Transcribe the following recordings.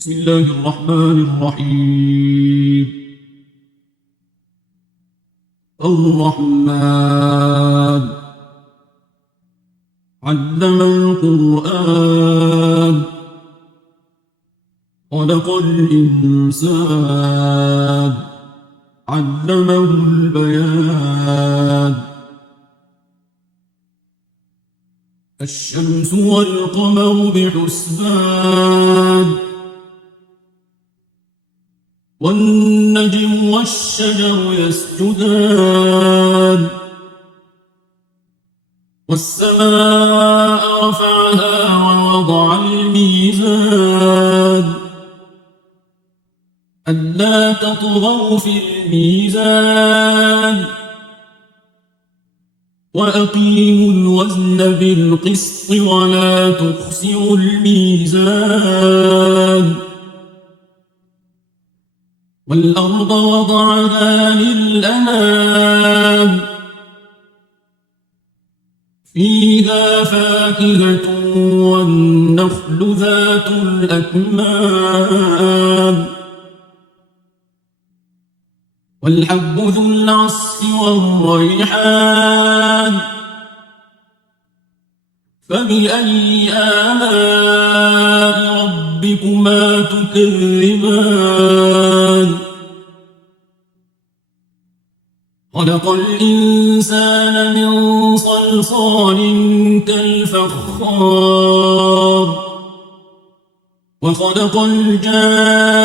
بسم الله الرحمن الرحيم. الرحمن علم القرآن خلق الإنسان علمه البيان. الشمس والقمر بحسبان والنجم والشجر يسجدان والسماء رفعها ووضع الميزان ألا تطغوا في الميزان وأقيموا الوزن بالقسط ولا تخسروا الميزان والأرض وضعها للأنام فيها فاكهة والنخل ذات الأكمام والحب ذو العصف والريحان فبأي آلاء ربكما تكذبان خلق الإنسان من صلصال كالفخار وخلق الجان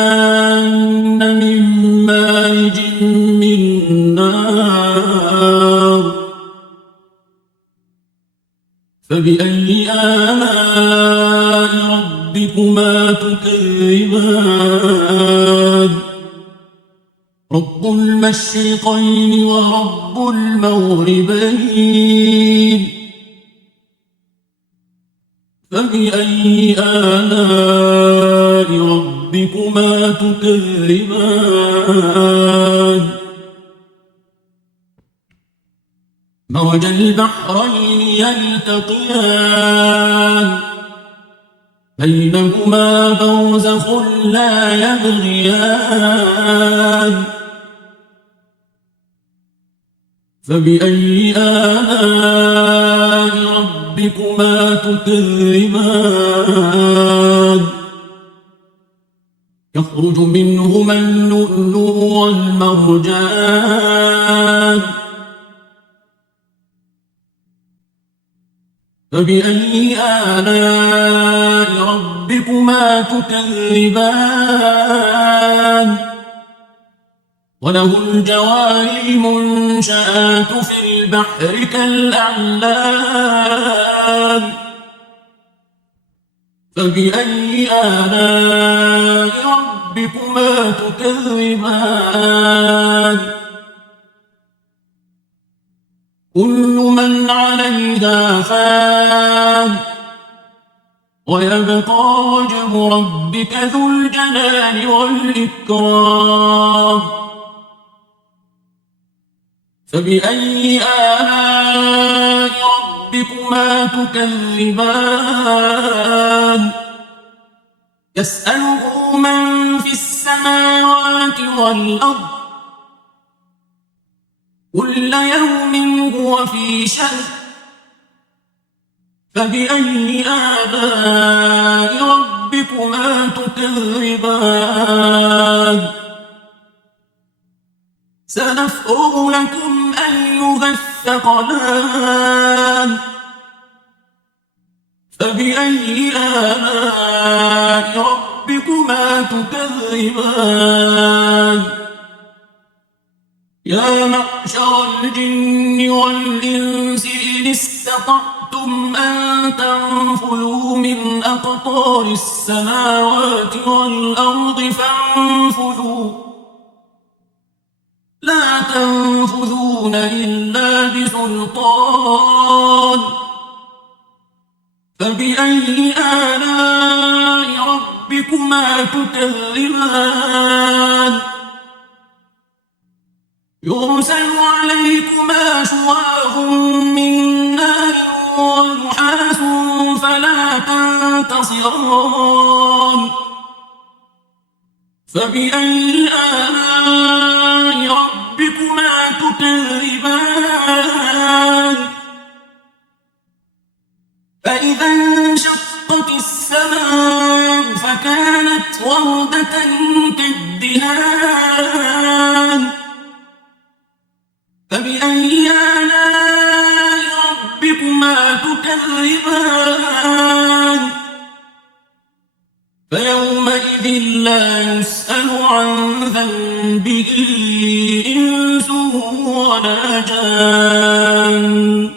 من مارج من نار فبأي آلاء ربكما تكذبان رب المشرقين ورب المغربين فبأي آلاء ربكما تكذبان مرج البحرين يلتقيان بينهما برزخ لا يبغيان فبأي آلاء ربكما تكذبان يخرج منهما اللؤلؤ والمرجان فبأي آلاء ربكما تكذبان وله الجوار المنشآت في البحر كالأعلام فبأي آلاء ربكما تكذبان كل من عليها فان ويبقى وجه ربك ذو الجلال والإكرام فبأي آلاء ربكما تكذبان يسأله من في السماوات والأرض كل يوم هو في شأن فبأي آلاء ربكما تكذبان سنفرغ لكم أيها الثقلان فبأي آلاء ربكما تكذبان يا معشر الجن والإنس إن استطعتم أن تنفذوا من أقطار السماوات والأرض فانفذوا لا تنفذون إلا بسلطان فبأي آلاء ربكما تكذبان يرسل عليكما شواظ من نار ونحاس فلا تنتصران فبأي آلاء ربكما تكذبان فإذا انشقت السماء فكانت وردة كالدهان فبأي آلاء ربكما تكذبان فيومئذ لا يسأل عن ذنبه إنس ولا جان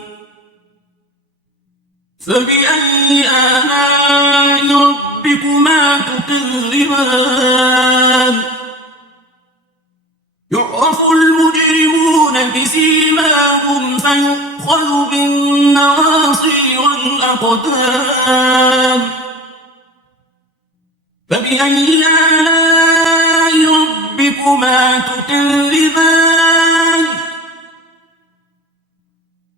فبأي آلاء ربكما تكذبان يعرف المجرمون بسيماهم فيؤخذ بالنواصي والأقدام فبأي آلاء ربكما تكذبان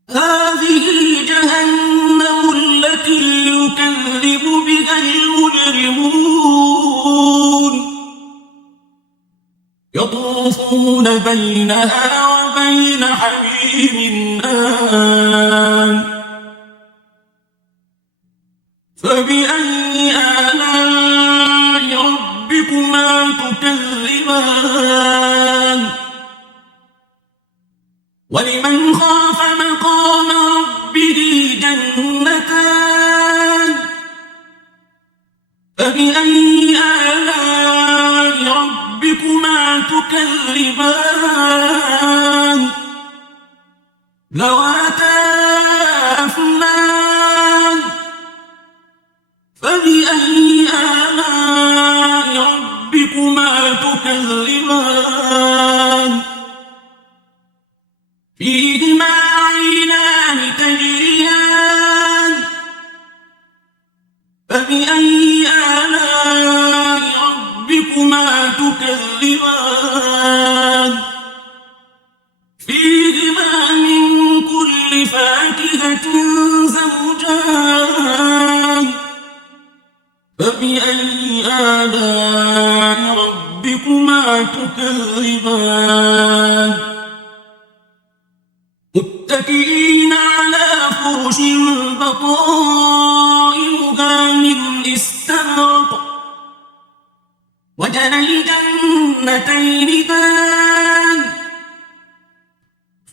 هذه جهنم التي يكذب بها المجرمون يطوفون بينها وبين حميم آن فبأي آلاء ربكما تكذبان ولمن خاف مقام ربه جنتان فبأي آلاء ربكما تكذبان ذواتا أفنان فبأي آلاء ربكما تكذبان فيهما عينان تجريان فبأي آلاء ربكما تكذبان فيهما من كل فاكهة زوجان فبأي آلاء ربكما تكذبان متكئين على فرش بطائنها من استبرق وجنى الجنتين دان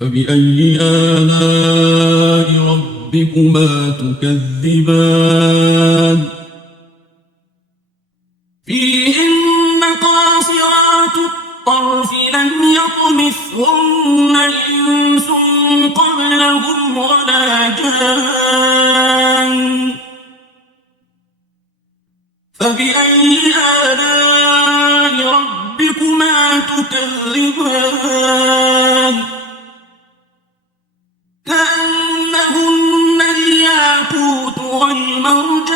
فبأي آلاء ربكما تكذبان فيهن قاصرات الطرف لم يطمثهن إنس قبلهم ولا جان فبأي آلاء ربكما تكذبان كأنهن الياقوت والمرجان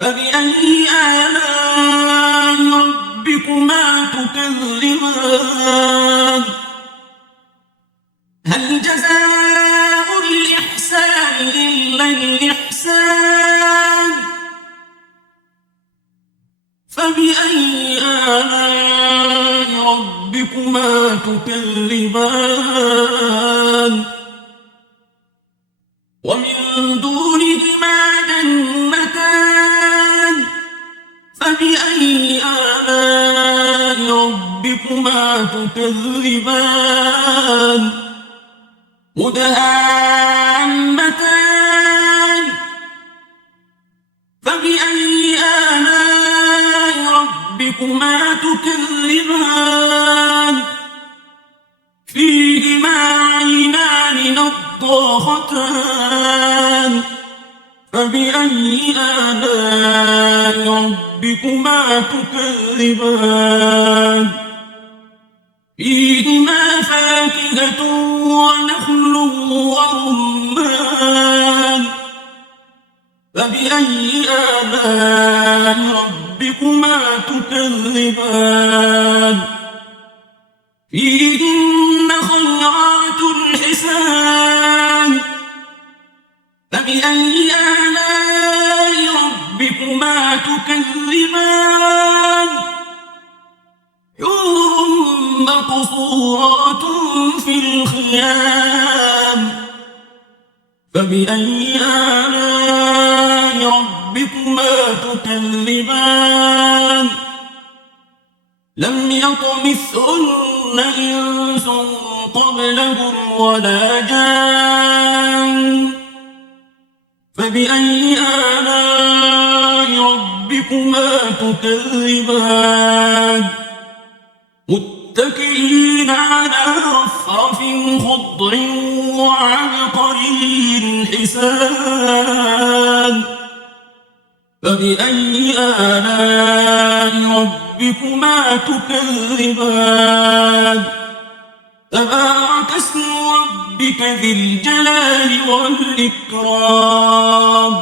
فبأي آلاء ربكما تكذبان هل جزاء الإحسان إلا الإحسان فبأي آلاء ربكما تكذبان ومن دونهما جنتان فبأي آلاء ربكما تكذبان مدهامتان فبأي آلاء ربكما تكذبان فيهما عينان نضاختان فبأي آلاء ربكما تكذبان فيهما فاكهة ونخل ورمان فبأي آلاء ربكما تكذبان فيهن خيرات حسان فبأي آلاء ربكما تكذبان حور مقصورات في الخيام فبأي آلاء ربكما تكذبان لم يطمثهن إنس قبلهم ولا جان فبأي آلاء ربكما تكذبان متكئين على رفرف خضر وعبقري حسان فبأي آلاء ربكما تكذبان تبارك اسم ربك ذي الجلال والإكرام